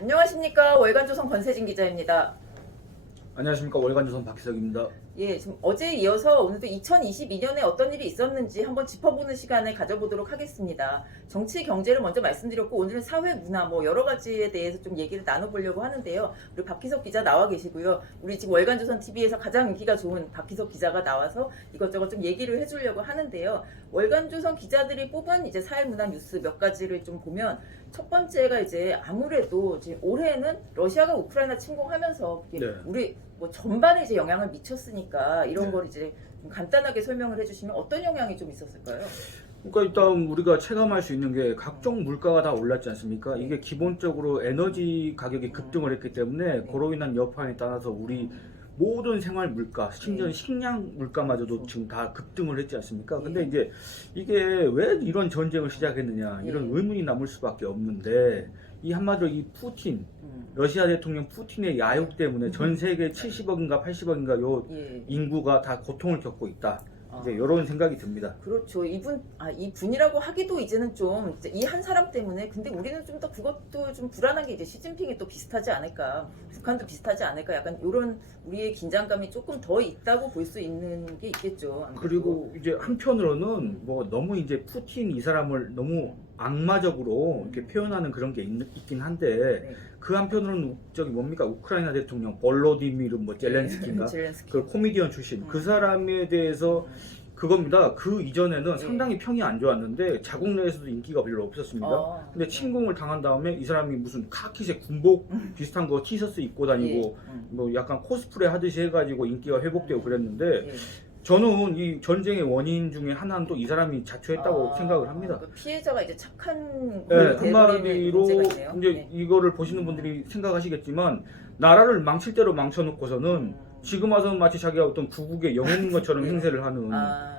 안녕하십니까. 월간조선 권세진 기자입니다. 안녕하십니까. 월간조선 박희석입니다. 예, 지금 어제에 이어서 오늘도 2022년에 어떤 일이 있었는지 한번 짚어보는 시간을 가져보도록 하겠습니다. 정치, 경제를 먼저 말씀드렸고 오늘은 사회, 문화 뭐 여러 가지에 대해서 좀 얘기를 나눠보려고 하는데요. 우리 박희석 기자 나와 계시고요. 우리 지금 월간조선 TV에서 가장 인기가 좋은 박희석 기자가 나와서 이것저것 좀 얘기를 해주려고 하는데요. 월간조선 기자들이 뽑은 이제 사회, 문화 뉴스 몇 가지를 좀 보면 첫 번째가 이제 아무래도 이제 올해는 러시아가 우크라이나 침공하면서 네. 우리 뭐 전반에 이제 영향을 미쳤으니까 이런 네. 걸 이제 좀 간단하게 설명을 해주시면 어떤 영향이 좀 있었을까요? 그러니까 일단 우리가 체감할 수 있는 게 각종 물가가 다 올랐지 않습니까? 이게 기본적으로 에너지 가격이 급등을 했기 때문에 그로 인한 여파에 따라서 우리 모든 생활 물가, 심지어 식량 물가마저도 지금 다 급등을 했지 않습니까? 근데 이제 이게 왜 이런 전쟁을 시작했느냐 이런 의문이 남을 수밖에 없는데 이 한마디로 이 푸틴 러시아 대통령 푸틴의 야욕 때문에 전 세계 70억인가 80억인가 요 인구가 다 고통을 겪고 있다. 이제 이런 생각이 듭니다. 그렇죠. 이분이라고 하기도 이제는 좀 이 한 사람 때문에. 근데 우리는 좀 더 그것도 좀 불안한 게 이제 시진핑이 또 비슷하지 않을까, 북한도 비슷하지 않을까, 약간 이런 우리의 긴장감이 조금 더 있다고 볼 수 있는 게 있겠죠. 아무래도. 그리고 이제 한편으로는 뭐 너무 이제 푸틴 이 사람을 너무 악마적으로 이렇게 표현하는 그런 게 있긴 한데 네. 그 한편으로는 저기 뭡니까 우크라이나 대통령 볼로디미르 뭐 젤렌스키인가 젤렌스키. 그 코미디언 출신 그 사람에 대해서 그겁니다. 그 이전에는 상당히 평이 안 좋았는데 자국 내에서도 인기가 별로 없었습니다. 근데 침공을 당한 다음에 이 사람이 무슨 카키색 군복 비슷한 거 티셔츠 입고 다니고 뭐 약간 코스프레 하듯이 해가지고 인기가 회복되고 그랬는데 저는 이 전쟁의 원인 중에 하나는 또 이 사람이 자초했다고 생각을 합니다. 그 피해자가 이제 착한 네, 한마디로 문제가 있네요. 이제 이거를 보시는 분들이 생각하시겠지만 나라를 망칠 대로 망쳐놓고서는 지금 와서는 마치 자기가 어떤 구국의 영웅인 것처럼 행세를 하는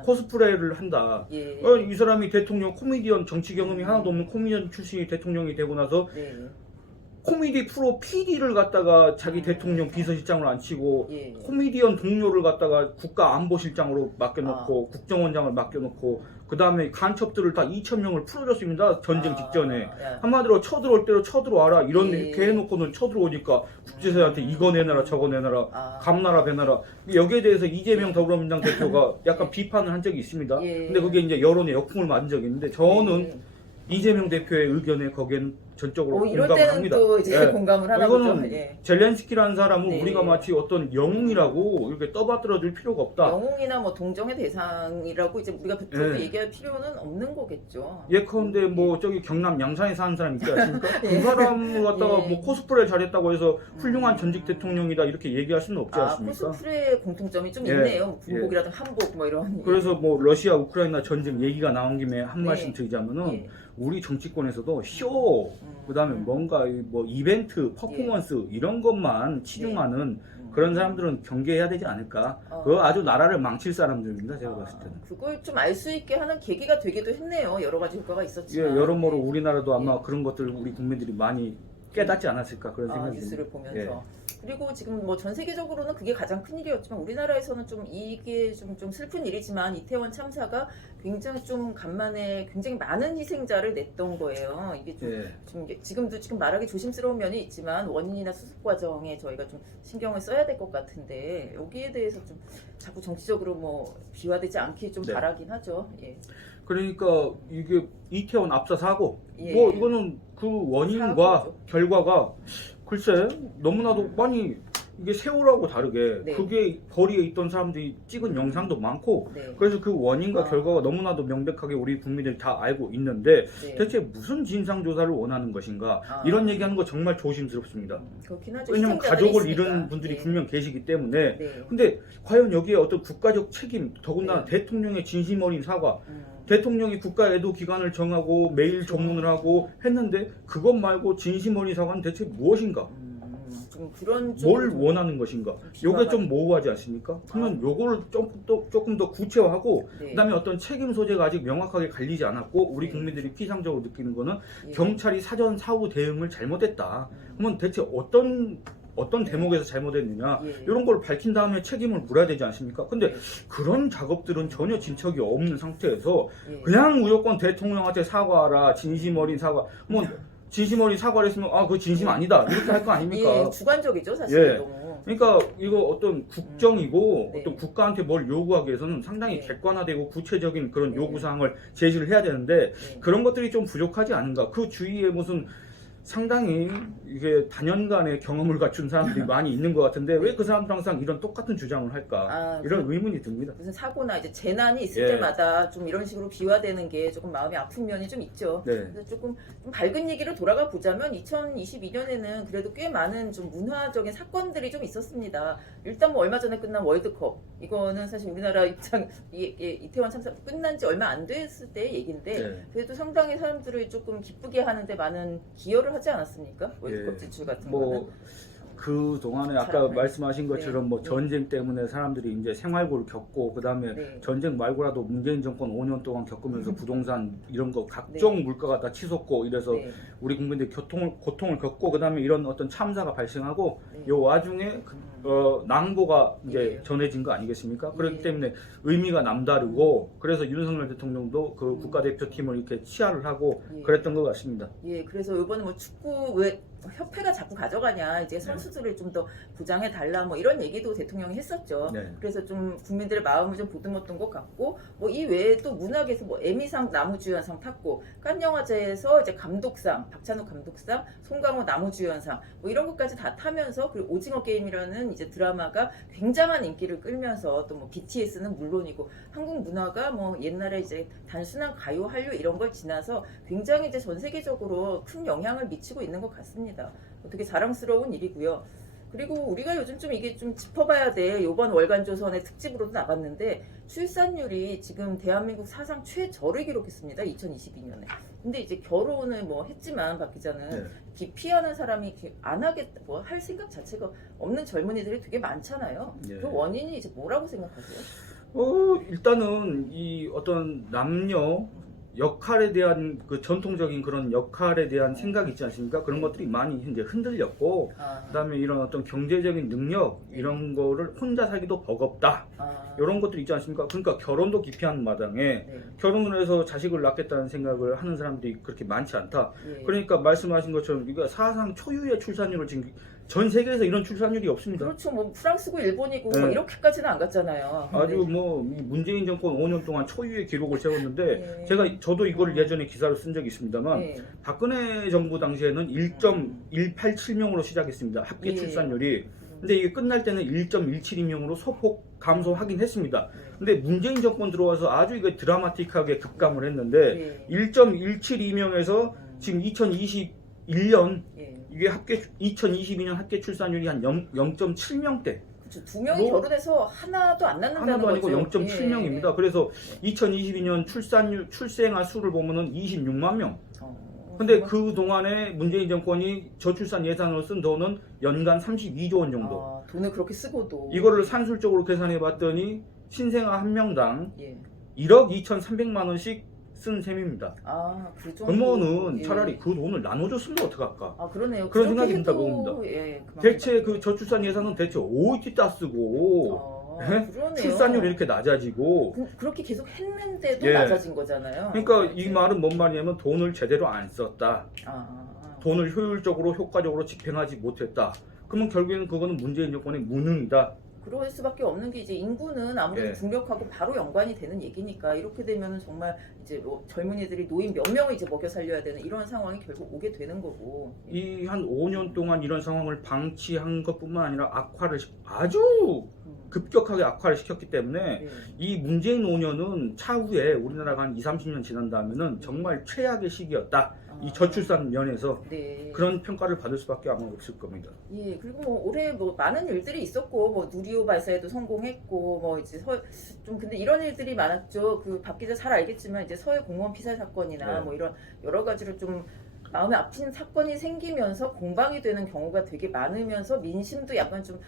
코스프레를 한다. 이 사람이 대통령 코미디언 정치 경험이 하나도 없는 코미디언 출신이 대통령이 되고 나서 코미디 프로 PD를 갖다가 자기 대통령 비서실장으로 앉히고 코미디언 동료를 갖다가 국가안보실장으로 맡겨놓고 국정원장을 맡겨놓고 그 다음에 간첩들을 다 2,000명을 풀어줬습니다. 전쟁 직전에. 한마디로 쳐들어올 대로 쳐들어와라 이렇게 해놓고는 쳐들어오니까 국제사회한테 이거 내놔라 저거 내놔라 감나라 배나라. 여기에 대해서 이재명 더불어민주당 대표가 약간 비판을 한 적이 있습니다. 근데 그게 이제 여론의 역풍을 맞은 적이 있는데 저는 이재명 대표의 의견에 거기에는 전적으로 이럴 공감을 때는 합니다. 또 이제 공감을 하나 보죠. 이거는 젤렌스키라는 사람은 우리가 마치 어떤 영웅이라고 이렇게 떠받들어 줄 필요가 없다. 영웅이나 뭐 동정의 대상이라고 이제 우리가 그렇게 얘기할 필요는 없는 거겠죠. 예컨대 뭐 저기 경남 양산에 사는 사람 있지 않습니까? 그 사람을 갖다가 뭐 코스프레 잘했다고 해서 훌륭한 전직 대통령이다 이렇게 얘기할 수는 없지 않습니까? 코스프레 공통점이 좀 있네요. 군복이라든 한복 뭐 이런. 그래서 뭐 러시아 우크라이나 전쟁 얘기가 나온 김에 한 말씀 드리자면은 우리 정치권에서도 쇼 그다음에 뭔가 뭐 이벤트 퍼포먼스 이런 것만 치중하는 그런 사람들은 경계해야 되지 않을까. 그거 아주 나라를 망칠 사람들입니다. 제가 봤을 때는. 그걸 좀 알 수 있게 하는 계기가 되기도 했네요. 여러 가지 효과가 있었지만. 여러모로 우리나라도 아마 그런 것들을 우리 국민들이 많이 깨닫지 않았을까 그런 생각이 듭니다. 뉴스를 보면서. 그리고 지금 뭐 전 세계적으로는 그게 가장 큰 일이었지만 우리나라에서는 좀 이게 좀 슬픈 일이지만 이태원 참사가 굉장히 좀 간만에 굉장히 많은 희생자를 냈던 거예요. 이게 좀 지금도 지금 말하기 조심스러운 면이 있지만 원인이나 수습 과정에 저희가 좀 신경을 써야 될 것 같은데 여기에 대해서 좀 자꾸 정치적으로 뭐 비화되지 않게 좀 바라긴 하죠. 그러니까 이게 이태원 압사 사고 뭐 이거는 그 원인과 결과가 글쎄 너무나도 많이 이게 세월하고 다르게 그게 거리에 있던 사람들이 찍은 영상도 많고 그래서 그 원인과 결과가 너무나도 명백하게 우리 국민들이 다 알고 있는데 대체 무슨 진상조사를 원하는 것인가 이런 얘기하는 거 정말 조심스럽습니다. 그렇긴 하죠. 왜냐면 가족을 잃은 분들이 분명 계시기 때문에 근데 과연 여기에 어떤 국가적 책임 더군다나 대통령의 진심 어린 사과 대통령이 국가 애도 기간을 정하고 매일 조문을 하고 했는데 그것 말고 진심 어린 사과는 대체 무엇인가? 좀 그런 뭘 원하는 것인가? 요게 좀 모호하지 않습니까? 그러면 요거를 조금 더 구체화하고 그다음에 어떤 책임 소재가 아직 명확하게 갈리지 않았고 우리 국민들이 피상적으로 느끼는 거는 경찰이 사전 사후 대응을 잘못했다. 그러면 대체 어떤 대목에서 잘못했느냐 이런 걸 밝힌 다음에 책임을 물어야 되지 않습니까? 근데 그런 작업들은 전혀 진척이 없는 상태에서 그냥 무조건 대통령한테 사과하라 진심 어린 사과 뭐 진심 어린 사과를 했으면 아 그거 진심 아니다 이렇게 할 거 아닙니까? 예, 주관적이죠 사실. 예. 너무. 그러니까 이거 어떤 국정이고 네. 어떤 국가한테 뭘 요구하기 위해서는 상당히 네. 객관화되고 구체적인 그런 네. 요구사항을 제시를 해야 되는데 네. 그런 것들이 좀 부족하지 않은가. 그 주위에 무슨 상당히 이게 다년간의 경험을 갖춘 사람들이 많이 있는 것 같은데 왜 그 사람들 항상 이런 똑같은 주장을 할까 이런 의문이 듭니다. 무슨 사고나 이제 재난이 있을 예. 때마다 좀 이런 식으로 비화되는 게 조금 마음이 아픈 면이 좀 있죠. 네. 그래서 조금 좀 밝은 얘기로 돌아가 보자면 2022년에는 그래도 꽤 많은 좀 문화적인 사건들이 좀 있었습니다. 일단 뭐 얼마 전에 끝난 월드컵 이거는 사실 우리나라 입장 이태원 참사 끝난 지 얼마 안 됐을 때 얘기인데 네. 그래도 상당히 사람들을 조금 기쁘게 하는데 많은 기여를 하지 않았습니까? 월드컵 예. 진출 같은 뭐 거는. 그 동안에 아까 사람을. 말씀하신 것처럼 네. 뭐 전쟁 때문에 사람들이 이제 생활고를 겪고 그다음에 네. 전쟁 말고라도 문재인 정권 5년 동안 겪으면서 부동산 이런 거 각종 물가가 다 치솟고 이래서 네. 우리 국민들이 고통을 겪고 그다음에 이런 어떤 참사가 발생하고 네. 요 와중에 낭보가 이제 예. 전해진 거 아니겠습니까? 그렇기 예. 때문에 의미가 남다르고 그래서 윤석열 대통령도 그 국가대표팀을 이렇게 치하를 하고 예. 그랬던 것 같습니다. 예, 그래서 이번에 뭐 축구 왜 협회가 자꾸 가져가냐 이제 선수들을 좀 더 보장해 달라 뭐 이런 얘기도 대통령이 했었죠. 네. 그래서 좀 국민들의 마음을 좀 보듬었던 것 같고 뭐 이 외에 또 문학에서 뭐 에미상 나무주연상 탔고 칸영화제에서 이제 감독상 박찬욱 감독상 송강호 나무주연상 뭐 이런 것까지 다 타면서 그리고 오징어 게임이라는 이제 드라마가 굉장한 인기를 끌면서 또 뭐 BTS는 물론이고 한국 문화가 뭐 옛날에 이제 단순한 가요 한류 이런 걸 지나서 굉장히 이제 전 세계적으로 큰 영향을 미치고 있는 것 같습니다. 되게 자랑스러운 일이고요. 그리고 우리가 요즘 좀 이게 좀 짚어봐야 돼. 이번 월간조선의 특집으로도 나갔는데 출산율이 지금 대한민국 사상 최저를 기록했습니다. 2022년에. 근데 이제 결혼을 뭐 했지만 박 기자는 네. 기피하는 사람이 안 하겠다, 뭐 할 생각 자체가 없는 젊은이들이 되게 많잖아요. 네. 그 원인이 이제 뭐라고 생각하세요? 일단은 이 어떤 남녀 역할에 대한 그 전통적인 그런 역할에 대한 생각이 있지 않습니까? 그런 것들이 많이 이제 흔들렸고 그다음에 이런 어떤 경제적인 능력 이런 거를 혼자 살기도 버겁다. 이런 것들이 있지 않습니까? 그러니까 결혼도 기피하는 마당에 네. 결혼을 해서 자식을 낳겠다는 생각을 하는 사람들이 그렇게 많지 않다. 예. 그러니까 말씀하신 것처럼 우리가 사상 초유의 출산율을 지금 전 세계에서 이런 출산율이 없습니다. 그렇죠. 뭐 프랑스고 일본이고 네. 뭐 이렇게까지는 안 갔잖아요. 아주 네. 뭐 문재인 정권 5년 동안 초유의 기록을 세웠는데 네. 저도 이거를 예전에 기사로 쓴 적이 있습니다만 네. 박근혜 정부 당시에는 1.187명으로 시작했습니다. 합계 예. 출산율이. 근데 이게 끝날 때는 1.172명으로 소폭 감소하긴 했습니다. 근데 문재인 정권 들어와서 아주 이거 드라마틱하게 급감을 했는데 네. 1.172명에서 지금 2021년 예. 이게 2022년 합계 출산율이 한 0.7명대. 그렇죠. 두 명이 결혼해서 하나도 안 낳는다는 하나도 아니고 거죠. 0.7명입니다. 예. 그래서 2022년 출생아 수를 보면은 26만 명. 근데 정말? 그 동안에 문재인 정권이 저출산 예산으로 쓴 돈은 연간 32조 원 정도. 돈을 그렇게 쓰고도 이거를 산술적으로 계산해 봤더니 신생아 한 명당 예. 1억 2,300만 원씩 쓴 셈입니다. 그 정도. 그러면은 예. 차라리 그 돈을 나눠줬으면 어떡할까? 그러네요. 그런 그렇게 생각이 듭니다, 해도, 그겁니다. 예, 그만큼 대체 그 저출산 예산은 대체 어디다 쓰고 예? 그러네요. 출산율이 이렇게 낮아지고 그렇게 계속 했는데도 예. 낮아진 거잖아요. 그러니까 이 말은 뭔 말이냐면 돈을 제대로 안 썼다. 돈을 효율적으로 효과적으로 집행하지 못했다. 그러면 결국에는 그거는 문재인 정권의 무능이다. 그럴 수밖에 없는 게 이제 인구는 아무래도 예. 중력하고 바로 연관이 되는 얘기니까 이렇게 되면은 정말 이제 뭐 젊은이들이 노인 몇 명을 이제 먹여 살려야 되는 이런 상황이 결국 오게 되는 거고. 이 한 5년 동안 이런 상황을 방치한 것뿐만 아니라 아주 급격하게 악화를 시켰기 때문에 예. 이 문재인 5년은 차후에 우리나라가 한 20, 30년 지난다면은 정말 최악의 시기였다. 이 저출산 면에서 네. 그런 평가를 받을 수밖에 아마 없을 겁니다. 예, 그리고 뭐 올해 뭐 많은 일들이 있었고 뭐 누리호 발사에도 성공했고 뭐 이제 좀 근데 이런 일들이 많았죠. 그 박 기자 잘 알겠지만 이제 서해 공무원 피살 사건이나 네. 뭐 이런 여러 가지로 좀 마음에 아픈 사건이 생기면서 공방이 되는 경우가 되게 많으면서 민심도 약간 좀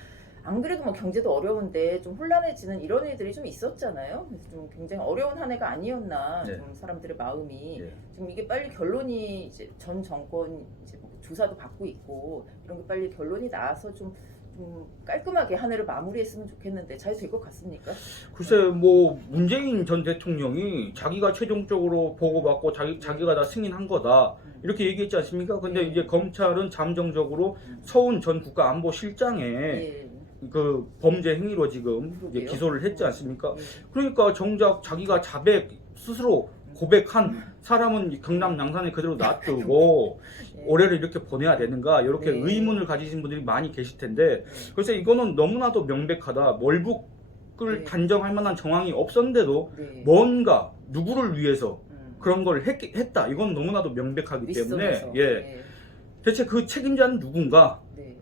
안 그래도 뭐 경제도 어려운데 좀 혼란해지는 이런 일들이 좀 있었잖아요. 그래서 좀 굉장히 어려운 한 해가 아니었나 네. 좀 사람들의 마음이 네. 지금 이게 빨리 결론이 이제 전 정권 이제 뭐 조사도 받고 있고 이런 게 빨리 결론이 나와서 좀 좀 깔끔하게 한 해를 마무리했으면 좋겠는데 잘 될 것 같습니까? 글쎄 뭐 문재인 전 대통령이 자기가 최종적으로 보고받고 자기가 다 승인한 거다 이렇게 얘기했지 않습니까? 근데 이제 검찰은 잠정적으로 서훈 전 국가안보실장의 예. 그 범죄 행위로 지금 이제 기소를 했지 않습니까? 그러니까 정작 자기가 자백 스스로 고백한 사람은 경남 양산에 그대로 놔두고 올해를 이렇게 보내야 되는가 이렇게 의문을 가지신 분들이 많이 계실 텐데 그래서 이거는 너무나도 명백하다. 월북을 단정할 만한 정황이 없었는데도 뭔가 누구를 위해서 그런 걸 했다. 이건 너무나도 명백하기 때문에 대체 그 책임자는 누군가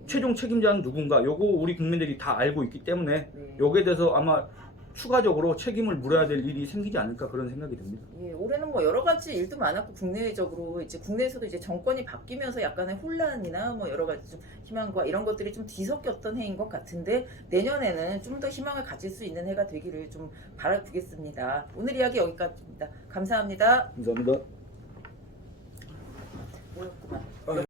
최종 책임자는 누군가 요거 우리 국민들이 다 알고 있기 때문에 요거에 대해서 아마 추가적으로 책임을 물어야 될 일이 생기지 않을까 그런 생각이 듭니다. 예, 올해는 뭐 여러 가지 일도 많았고 국내적으로 이제 국내에서도 이제 정권이 바뀌면서 약간의 혼란이나 뭐 여러 가지 좀 희망과 이런 것들이 좀 뒤섞였던 해인 것 같은데 내년에는 좀 더 희망을 가질 수 있는 해가 되기를 좀 바라보겠습니다. 오늘 이야기 여기까지입니다. 감사합니다. 감사합니다. 뭐였구만.